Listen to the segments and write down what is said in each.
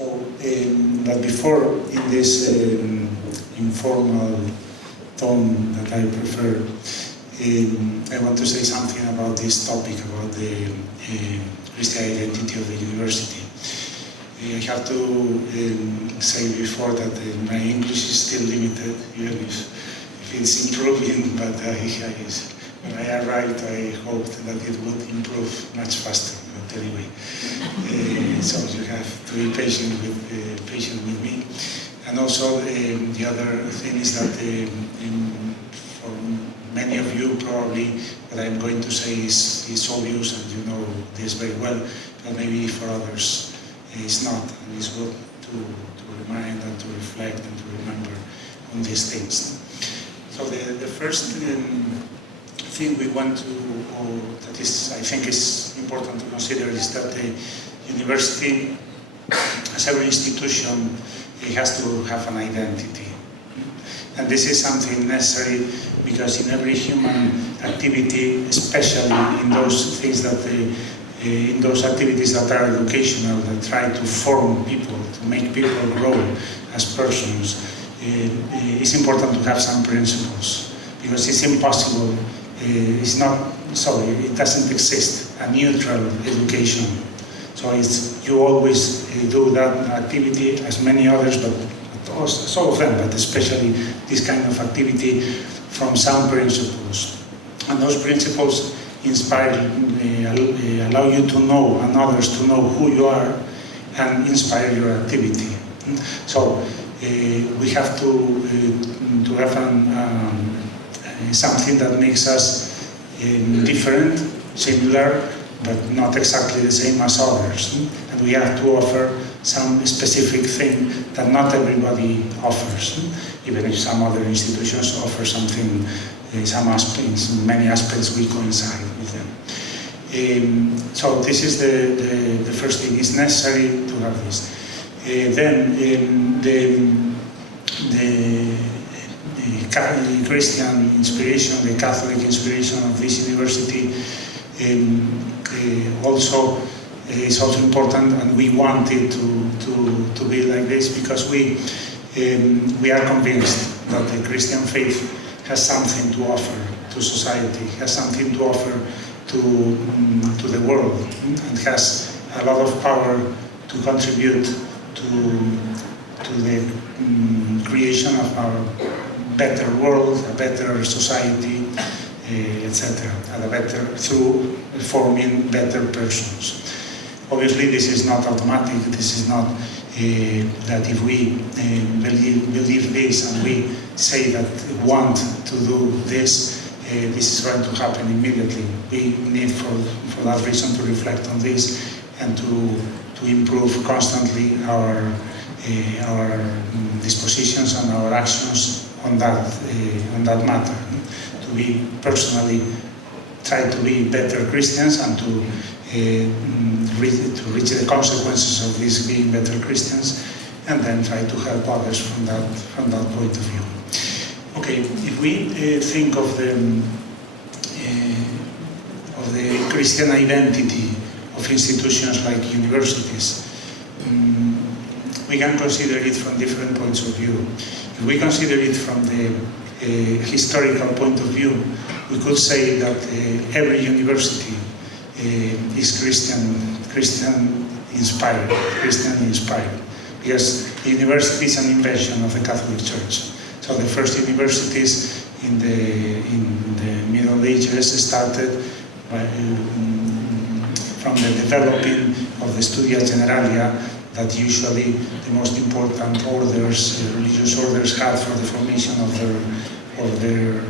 But before, in this informal tone that I prefer, I want to say something about this topic, about the Christian identity of the university. I have to say before that my English is still limited, even if it's improving, but when I arrived I hoped that it would improve much faster. But anyway, so you have to be patient with me. And also the other thing is that for many of you probably what I'm going to say is obvious and you know this very well, but maybe for others it's not, and it's good to remind and to reflect and to remember on these things. So the first thing we want to, that is, I think is important to consider, is that the university, as every institution, it has to have an identity. And this is something necessary because in every human activity, especially in those things that in those activities that are educational, that try to form people, to make people grow as persons, it's important to have some principles, because it's impossible, it doesn't exist, a neutral education. So you always do that activity, as many others, but all of them, but especially this kind of activity, from some principles. And those principles inspire, allow you to know, and others to know who you are, and inspire your activity. So we have to have something that makes us different, similar, but not exactly the same as others. And we have to offer some specific thing that not everybody offers, even if some other institutions offer something, some aspects, many aspects we coincide with them. So this is the first thing. It's necessary to have this. Then the Christian inspiration, the Catholic inspiration of this university also is also important, and we want it to be like this because we are convinced that the Christian faith has something to offer to society, has something to offer to the world, and has a lot of power to contribute to the creation of our better world, a better society, etc., through forming better persons. Obviously, this is not automatic. This is not that if we believe this and we say that we want to do this, this is going to happen immediately. We need, for that reason, to reflect on this and to improve constantly our dispositions and our actions on that matter. To be personally, try to be better Christians and to reach the consequences of this being better Christians, and then try to help others from that point of view. Okay, if we think of the Christian identity of institutions like universities, we can consider it from different points of view. If we consider it from the historical point of view, we could say that every university is Christian inspired, because the university is an invention of the Catholic Church. So the first universities in the Middle Ages started from the developing of the Studia Generalia that usually the most important orders, religious orders, had for the formation of their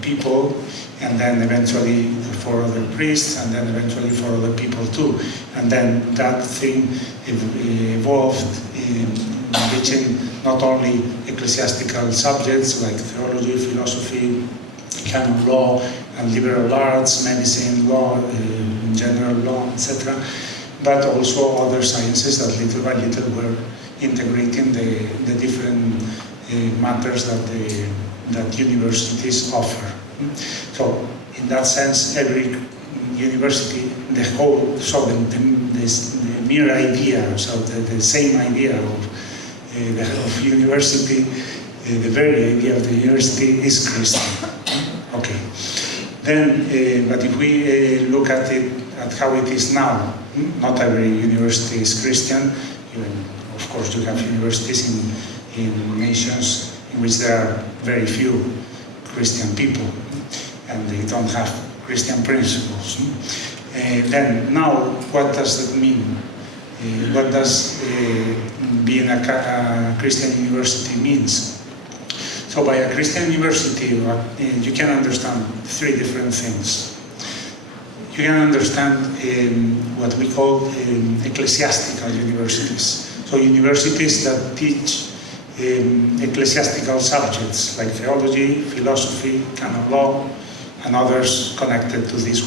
people, and then eventually for other priests, and then eventually for other people too. And then that thing evolved in reaching not only ecclesiastical subjects like theology, philosophy, canon law, and liberal arts, medicine, law, general law, etc., but also other sciences that little by little were integrating the different matters that universities offer. So in that sense, every university, the the mere idea, so the same idea of university, the very idea of the university is Christian. Okay. Then, but if we look at it, at how it is now, not every university is Christian. Even, of course, you have universities in nations in which there are very few Christian people, and they don't have Christian principles. Then, now, what does that mean? What does being a Christian university means? So by a Christian university, you can understand three different things. You can understand what we call ecclesiastical universities. So universities that teach ecclesiastical subjects like theology, philosophy, canon law, and others connected to these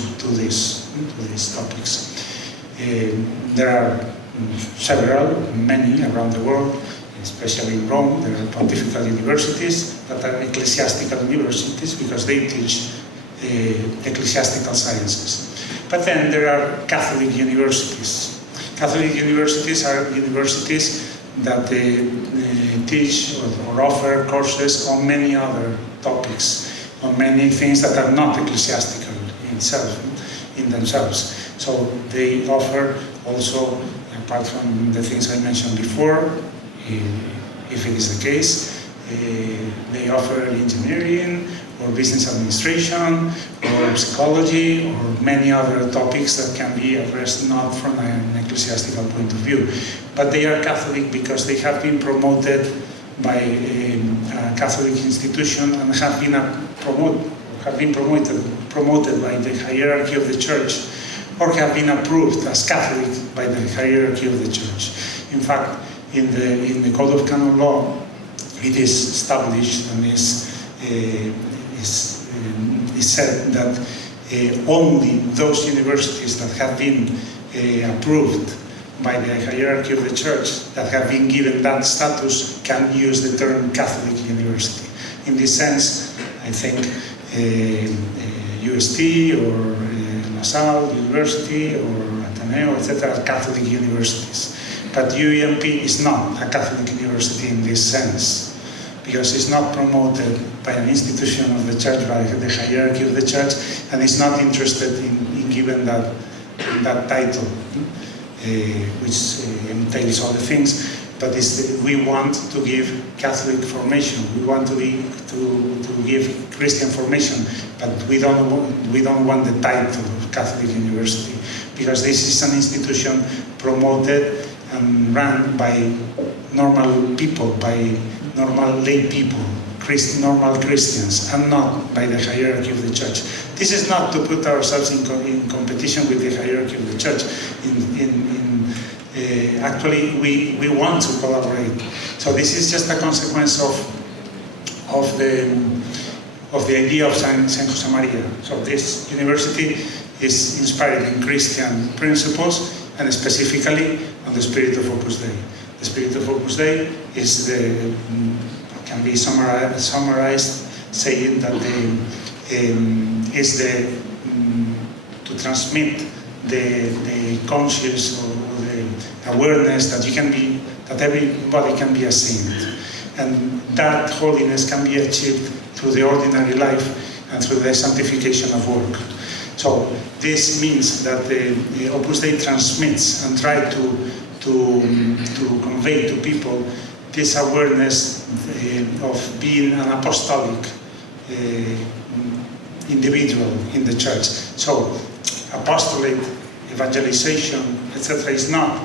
topics. There are many around the world. Especially in Rome, there are pontifical universities that are ecclesiastical universities because they teach ecclesiastical sciences. But then there are Catholic universities. Catholic universities are universities that teach or offer courses on many other topics, on many things that are not ecclesiastical in themselves. So they offer also, apart from the things I mentioned before, if it is the case, they offer engineering or business administration or psychology or many other topics that can be addressed not from an ecclesiastical point of view. But they are Catholic because they have been promoted by a Catholic institution and have been promoted by the hierarchy of the church, or have been approved as Catholic by the hierarchy of the church. In fact, in the Code of Canon Law, it is established and is said that only those universities that have been approved by the hierarchy of the church, that have been given that status, can use the term Catholic university. In this sense, I think UST or La Salle University or Ateneo, etc., are Catholic universities. But UA&P is not a Catholic university in this sense, because it's not promoted by an institution of the church, by the hierarchy of the church, and is not interested in giving that title, which entails all the things. But we want to give Catholic formation. We want to give Christian formation, but we don't want the title of Catholic university, because this is an institution promoted and run by normal people, by normal lay people, normal Christians, and not by the hierarchy of the church. This is not to put ourselves in competition with the hierarchy of the church. Actually, we want to collaborate. So this is just a consequence of the idea of Saint Josemaria. So this university is inspired in Christian principles, and specifically on the spirit of Opus Dei. The spirit of Opus Dei can be summarized saying that to transmit the conscious or the awareness that everybody can be a saint, and that holiness can be achieved through the ordinary life and through the sanctification of work. So this means that the Opus Dei transmits and try to convey to people this awareness of being an apostolic individual in the church. So apostolate, evangelization, etc. is not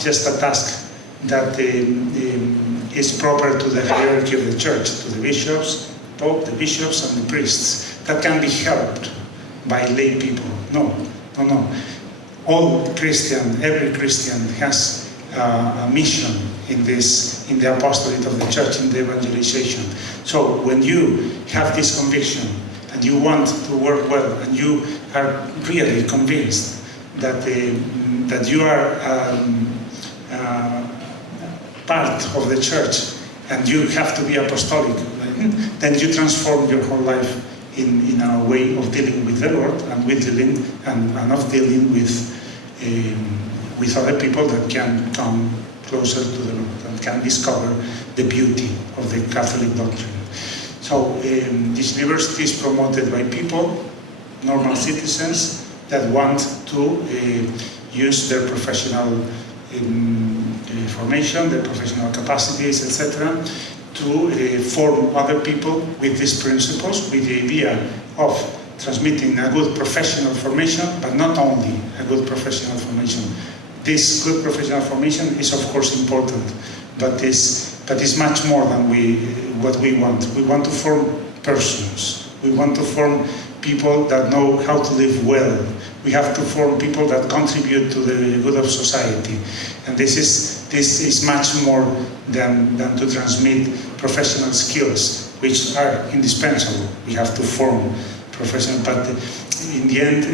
just a task that is proper to the hierarchy of the church, to the bishops, both the bishops and the priests. That can be helped by lay people. No. Every Christian has a mission in the apostolate of the church, in the evangelization. So when you have this conviction and you want to work well, and you are really convinced that you are part of the church and you have to be apostolic, then you transform your whole life in a way of dealing with the Lord and of dealing with with other people that can come closer to the Lord, and can discover the beauty of the Catholic doctrine. So this university is promoted by people, normal citizens, that want to use their professional formation, their professional capacities, etc., to form other people with these principles, with the idea of transmitting a good professional formation, but not only a good professional formation. This good professional formation is of course important, but is much more than what we want. We want to form persons. We want to form people that know how to live well. We have to form people that contribute to the good of society. And this is much more than to transmit professional skills, which are indispensable. We have to form professional, but in the end,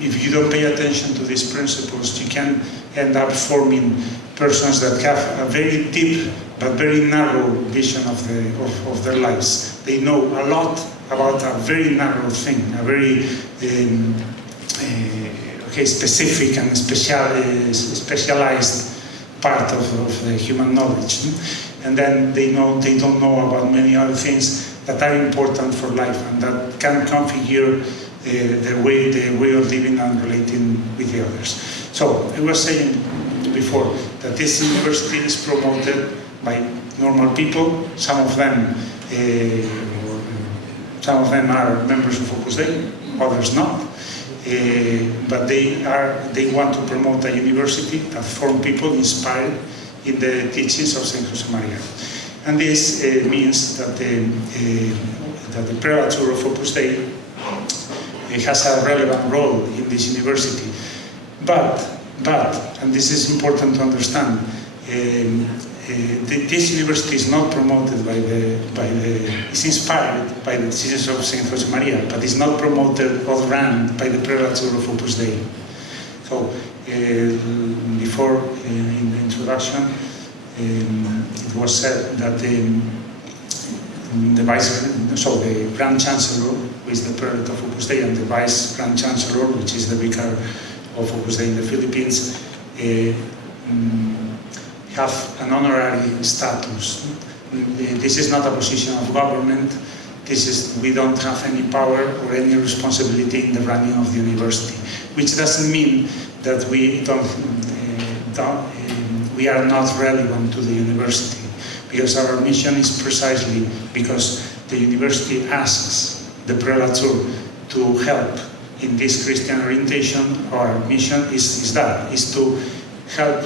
if you don't pay attention to these principles, you can end up forming persons that have a very deep but very narrow vision of their lives. They know a lot about a very narrow thing, a very specific and specialized part of the human knowledge. And then they don't know about many other things that are important for life and that can configure the way of living and relating with the others. So I was saying before that this university is promoted by normal people. Some of them are members of Opus Dei, others not. But they want to promote a university that form people inspired in the teachings of Saint Josemaria. And this means that the prelature of Opus Dei has a relevant role in this university. But, and this is important to understand, this university is not promoted it's inspired by the teachings of Saint Josemaria, but it's not promoted or run by the prelature of Opus Dei. So, before in the introduction, it was said that the Grand Chancellor, who is the prelate of Opus Dei, and the Vice Grand Chancellor, which is the vicar of Opus Dei in the Philippines, have an honorary status. This is not a position of government. We don't have any power or any responsibility in the running of the university, which doesn't mean that we are not relevant to the university, because our mission is precisely because the university asks the prelature to help in this Christian orientation. Our mission is to help,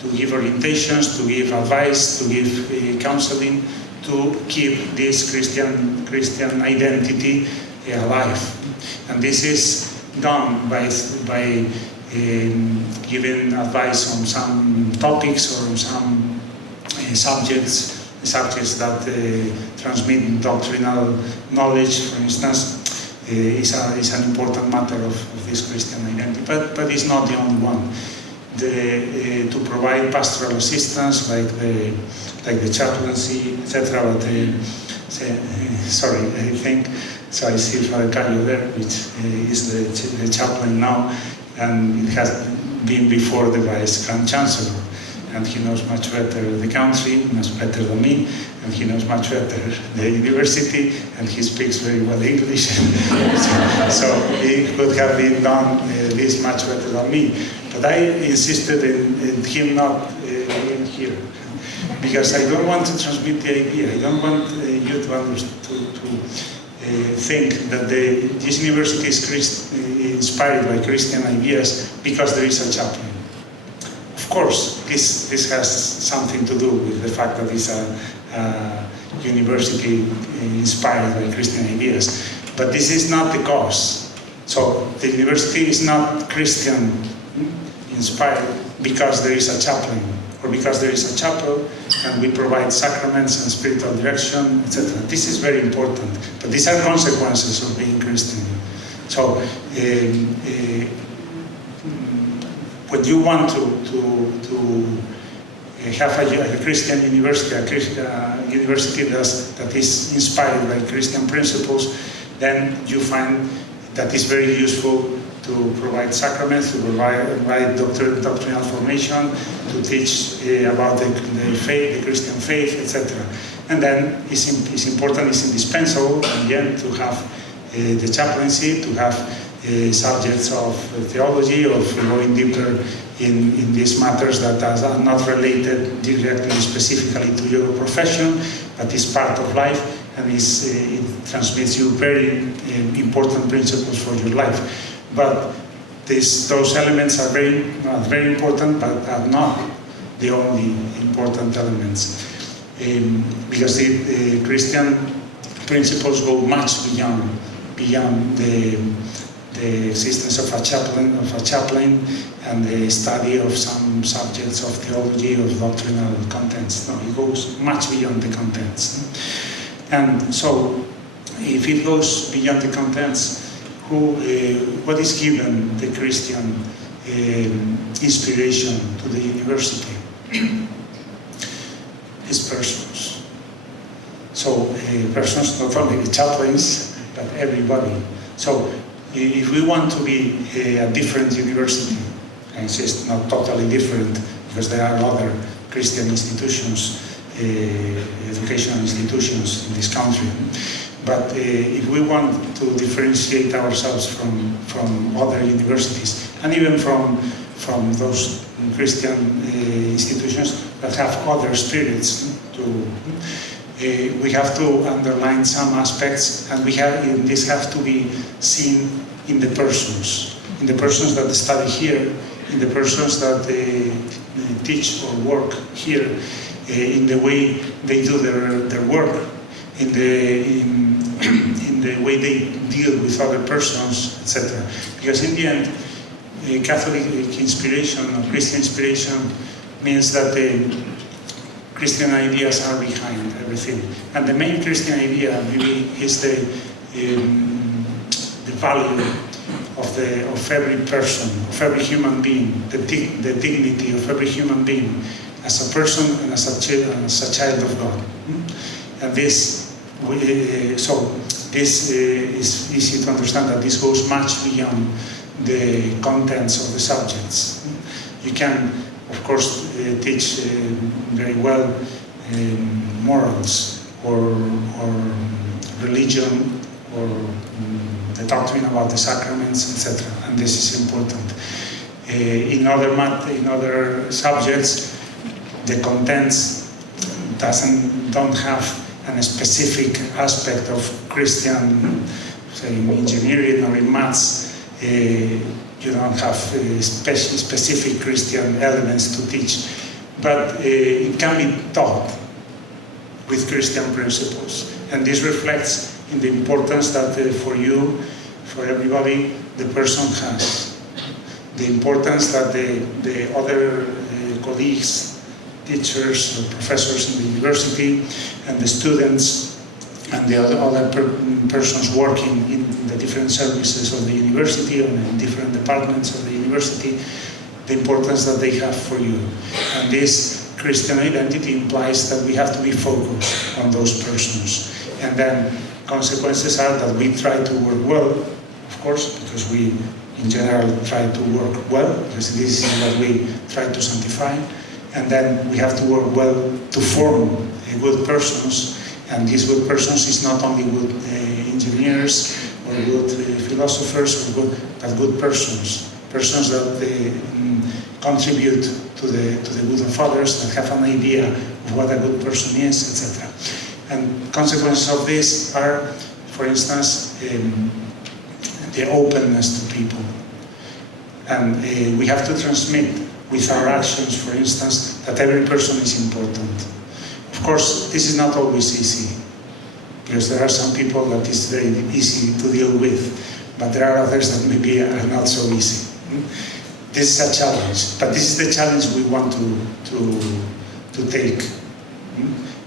to give orientations, to give advice, to give counseling, to keep this Christian identity alive. And this is done by giving advice on some topics or on some subjects that transmit doctrinal knowledge, for instance, is an important matter of this Christian identity. But it's not the only one. To provide pastoral assistance, like the chaplaincy, etc. But I think so. I see Father Carlo there, which is the chaplain now, and it has been before the Vice Grand Chancellor, and he knows much better the country, much better than me, and he knows much better the university, and he speaks very well English. So he could have been done this much better than me. But I insisted in him not being here, because I don't want to transmit the idea. I don't want you to think that this university is inspired by Christian ideas because there is a chaplain. Of course, this has something to do with the fact that it's a university inspired by Christian ideas, but this is not the cause. So the university is not Christian inspired because there is a chaplain, or because there is a chapel and we provide sacraments and spiritual direction, etc. This is very important, but these are consequences of being Christian. So when you want to have a Christian university, a university that is inspired by Christian principles, then you find that it's very useful to provide sacraments, to provide doctrinal formation, to teach about the faith, the Christian faith, etc. And then it's important, it's indispensable, again, to have the chaplaincy, to have subjects of theology, of going deeper in these matters that are not related directly, specifically to your profession, but is part of life, and it transmits you very important principles for your life. But those elements are very important, but are not the only important elements. Because the Christian principles go much beyond the existence of a chaplain and the study of some subjects of theology, of doctrinal contents. No, it goes much beyond the contents. And so, if it goes beyond the contents, what is given the Christian inspiration to the university? Is persons. So persons, not only the chaplains, but everybody. So if we want to be a different university, I insist not totally different, because there are other Christian institutions, educational institutions in this country, but if we want to differentiate ourselves from other universities, and even from those Christian institutions that have other spirits, we have to underline some aspects, and this have to be seen in the persons that study here, in the persons that teach or work here, in the way they do their work, in the way they deal with other persons, etc. Because in the end, Catholic inspiration or Christian inspiration means that the Christian ideas are behind everything. And the main Christian idea really is the value of every person, of every human being, the dignity of every human being as a person and as a child of God. And this is easy to understand that this goes much beyond the contents of the subjects. You can, of course, teach very well morals or religion or the doctrine about the sacraments, etc. And this is important. In other subjects, the contents don't have a specific aspect of Christian, say, in engineering or in maths. You don't have specific Christian elements to teach, but it can be taught with Christian principles. And this reflects in the importance that for you, for everybody, the person has. The importance that the other colleagues, teachers, or professors in the university, and the students, and the other persons working in the different services of the university or in different departments of the university, the importance that they have for you. And this Christian identity implies that we have to be focused on those persons. And then consequences are that we try to work well, of course, because we in general try to work well, because this is what we try to sanctify. And then we have to work well to form good persons. And these good persons is not only good engineers or good philosophers, but good persons. Persons that contribute to the good of others, that have an idea of what a good person is, etc. And consequences of this are, for instance, the openness to people. And we have to transmit with our actions, for instance, that every person is important. Of course, this is not always easy, because there are some people that is very easy to deal with, but there are others that maybe are not so easy. This is a challenge, but this is the challenge we want to take,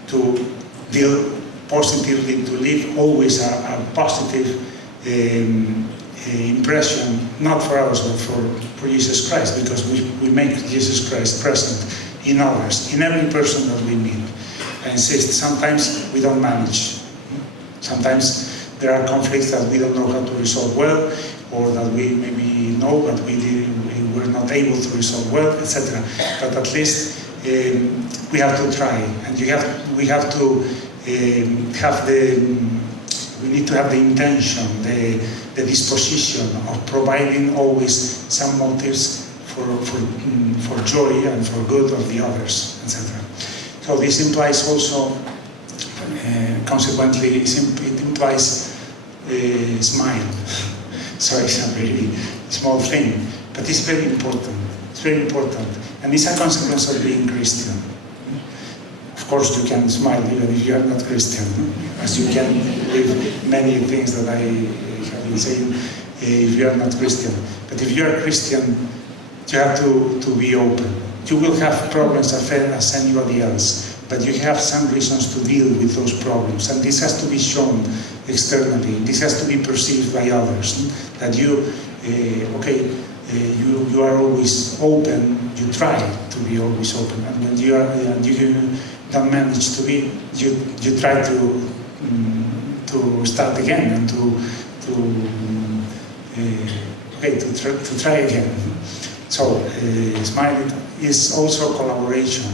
to deal positively, to leave always a positive impression, not for us, but for Jesus Christ, because we make Jesus Christ present in others, in every person that we meet. I insist, sometimes we don't manage. Sometimes there are conflicts that we don't know how to resolve well, or that we maybe know but we were not able to resolve well, etc. But at least we have to try, and we have to we need to have the intention, the disposition of providing always some motives for joy and for good of the others, etc. So this implies also, consequently, it implies smile. So it's a very small thing, but it's very important. It's very important, and it's a consequence of being Christian. Of course, you can smile even if you are not Christian, as you can with many things that I have been saying if you are not Christian. But if you are Christian, you have to be open. You will have problems as anybody else, but you have some reasons to deal with those problems, and this has to be shown externally. This has to be perceived by others, that you are always open. You try to be always open, and when you don't manage to be, you try to start again and to try again. So smiling is also collaboration,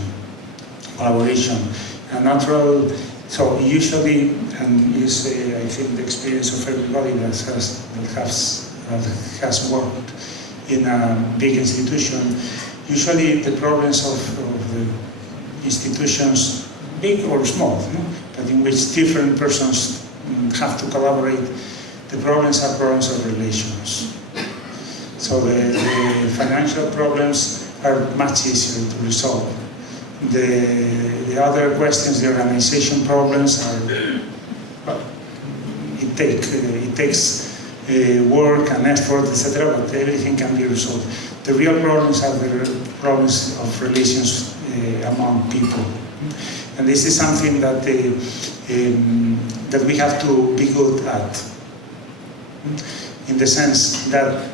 a natural. So usually, and is I think the experience of everybody that has worked in a big institution. Usually, the problems of the institutions, big or small, but in which different persons have to collaborate, the problems are problems of relations. So the financial problems are much easier to resolve. The other questions, the organization problems, are it takes work and effort, etc., but everything can be resolved. The real problems are the problems of relations among people, and this is something that that we have to be good at, in the sense that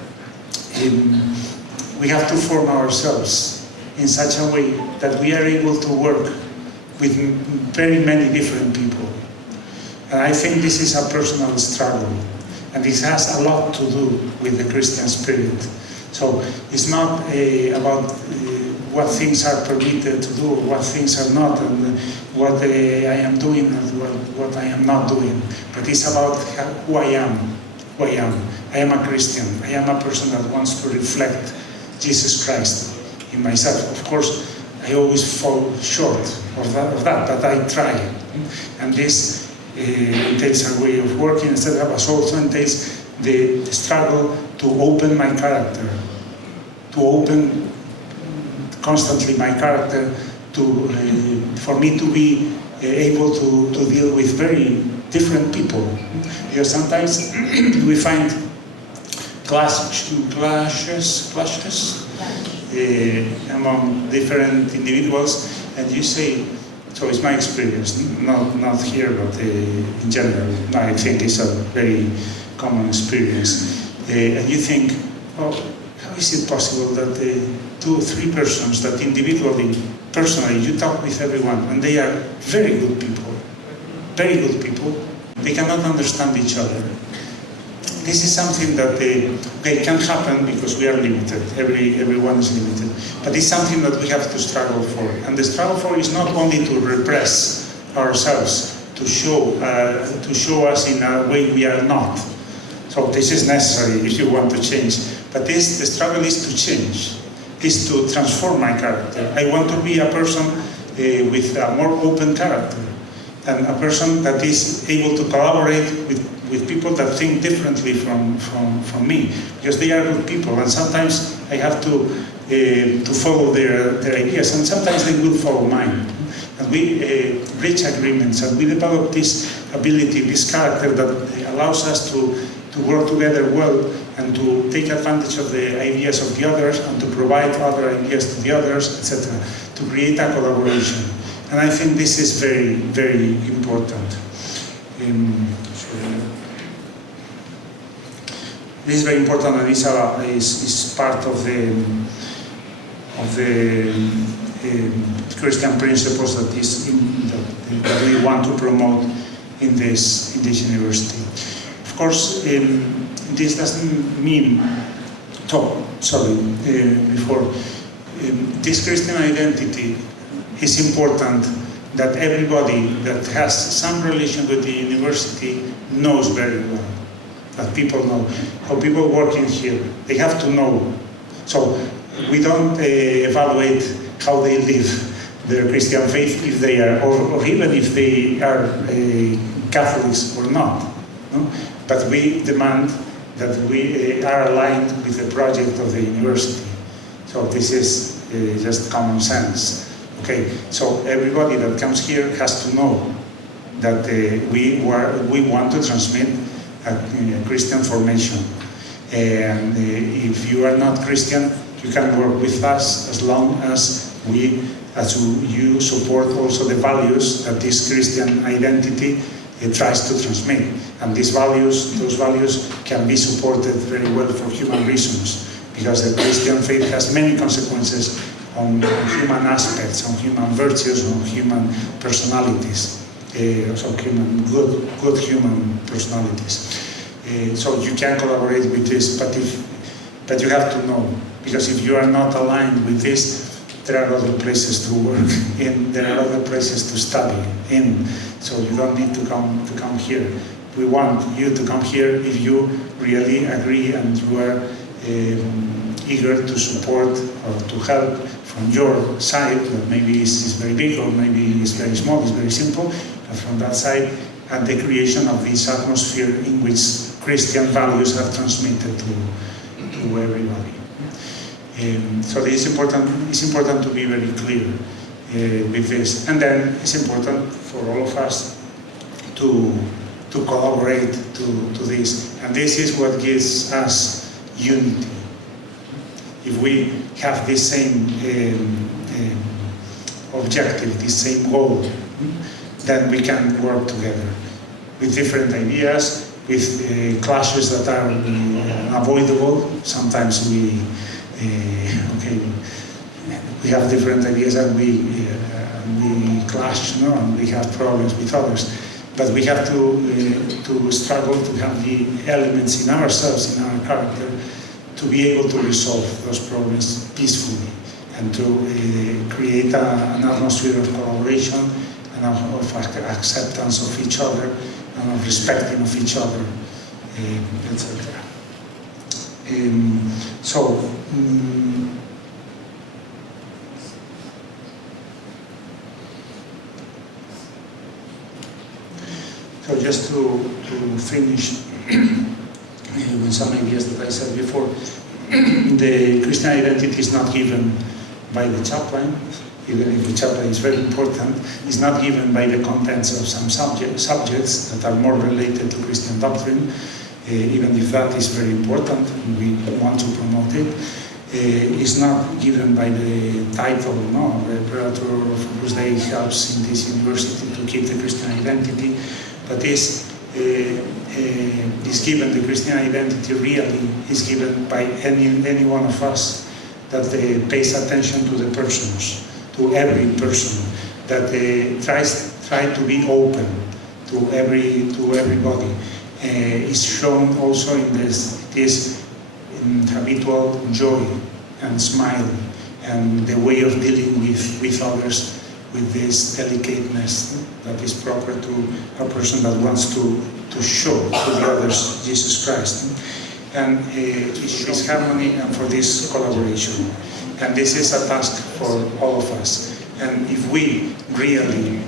we have to form ourselves in such a way that we are able to work with very many different people. And I think this is a personal struggle, and this has a lot to do with the Christian spirit. So it's not about what things are permitted to do, what things are not, and what I am doing and what I am not doing. But it's about who I am. Who I am. I am a Christian. I am a person that wants to reflect Jesus Christ in myself. Of course, I always fall short of that, but I try. And this entails a way of working, etc., but also entails the struggle to open my character, to open constantly my character, for me to be able to deal with very different people. Because sometimes we find clashes among different individuals, and you say, so it's my experience, not here, but in general, I think it's a very common experience. And you think, oh, how is it possible that 2 or 3 persons that individually, personally, you talk with everyone, and they are very good people, they cannot understand each other. This is something that can happen because we are limited. Everyone is limited. But it's something that we have to struggle for. And the struggle for is not only to repress ourselves, to show us in a way we are not. So this is necessary if you want to change. But the struggle is to change, is to transform my character. I want to be a person with a more open character, and a person that is able to collaborate with people that think differently from me, because they are good people, and sometimes I have to follow their ideas, and sometimes they will follow mine. And we reach agreements, and we develop this ability, this character that allows us to work together well, and to take advantage of the ideas of the others, and to provide other ideas to the others, etc., to create a collaboration. And I think this is very, very important. This is very important, and is part of the Christian principles that we want to promote in this university. Of Of course, this doesn't mean, this Christian identity is important that everybody that has some relation with the university knows very well. That people know. How people working here, they have to know. So we don't evaluate how they live their Christian faith, if they are, or even if they are Catholics or not. No? But we demand that we are aligned with the project of the university. So this is just common sense. Okay, so everybody that comes here has to know that we want to transmit a Christian formation. And if you are not Christian, you can work with us as long as you support also the values that this Christian identity tries to transmit. And those values can be supported very well for human reasons, because the Christian faith has many consequences on human aspects, on human virtues, on human personalities, also good human personalities. So you can collaborate with this, but you have to know, because if you are not aligned with this, there are other places to work in, there are other places to study in, so you don't need to come here. We want you to come here if you really agree and you are eager to support or to help from your side, that maybe is very big or maybe is very small, is very simple, but from that side, and the creation of this atmosphere in which Christian values are transmitted to everybody. So it's important to be very clear with this, and then it's important for all of us to collaborate to this, and this is what gives us unity. If we have the same objective, the same goal, then we can work together with different ideas, with clashes that are unavoidable. Sometimes we have different ideas and we clash, no? And we have problems with others. But we have to struggle to have the elements in ourselves, in our character, to be able to resolve those problems peacefully and to create an atmosphere of collaboration and of acceptance of each other and of respecting of each other, etc. So just to finish with some ideas that I said before, the Christian identity is not given by the chaplain, even if the chaplain is very important. It's not given by the contents of some subjects that are more related to Christian doctrine, even if that is very important and we want to promote it. It's not given by the title, no, the Prelator of Opus Dei helps in this university to keep the Christian identity, but is given, the Christian identity really is given by any one of us that pays attention to the persons, to every person, that try to be open to everybody. Is shown also in this habitual joy and smile and the way of dealing with others with this delicateness that is proper to a person that wants to show to the others Jesus Christ. And it shows harmony and for this collaboration. And this is a task for all of us. And if we really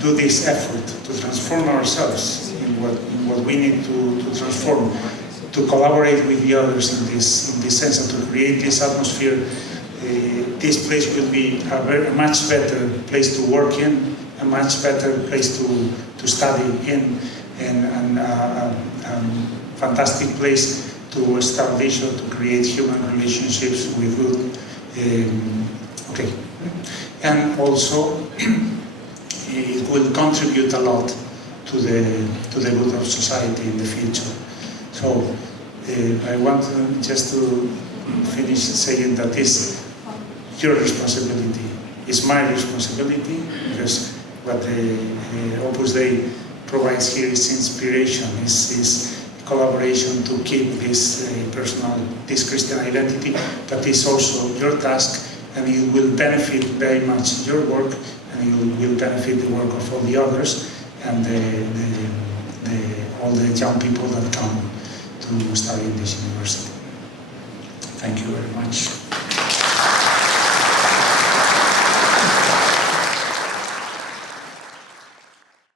do this effort to transform ourselves in what we need to transform, to collaborate with the others in this sense and to create this atmosphere, this place will be a much better place to work in, a much better place to study in, and a fantastic place to establish or to create human relationships with good. And also it will contribute a lot to the good of society in the future. So I want just to finish saying that it's your responsibility, it's my responsibility, because what the Opus Dei provides here is inspiration, is collaboration to keep this this Christian identity, but it's also your task, and it will benefit very much your work, and it will benefit the work of all the others, and all the young people that come to study in this university. Thank you very much.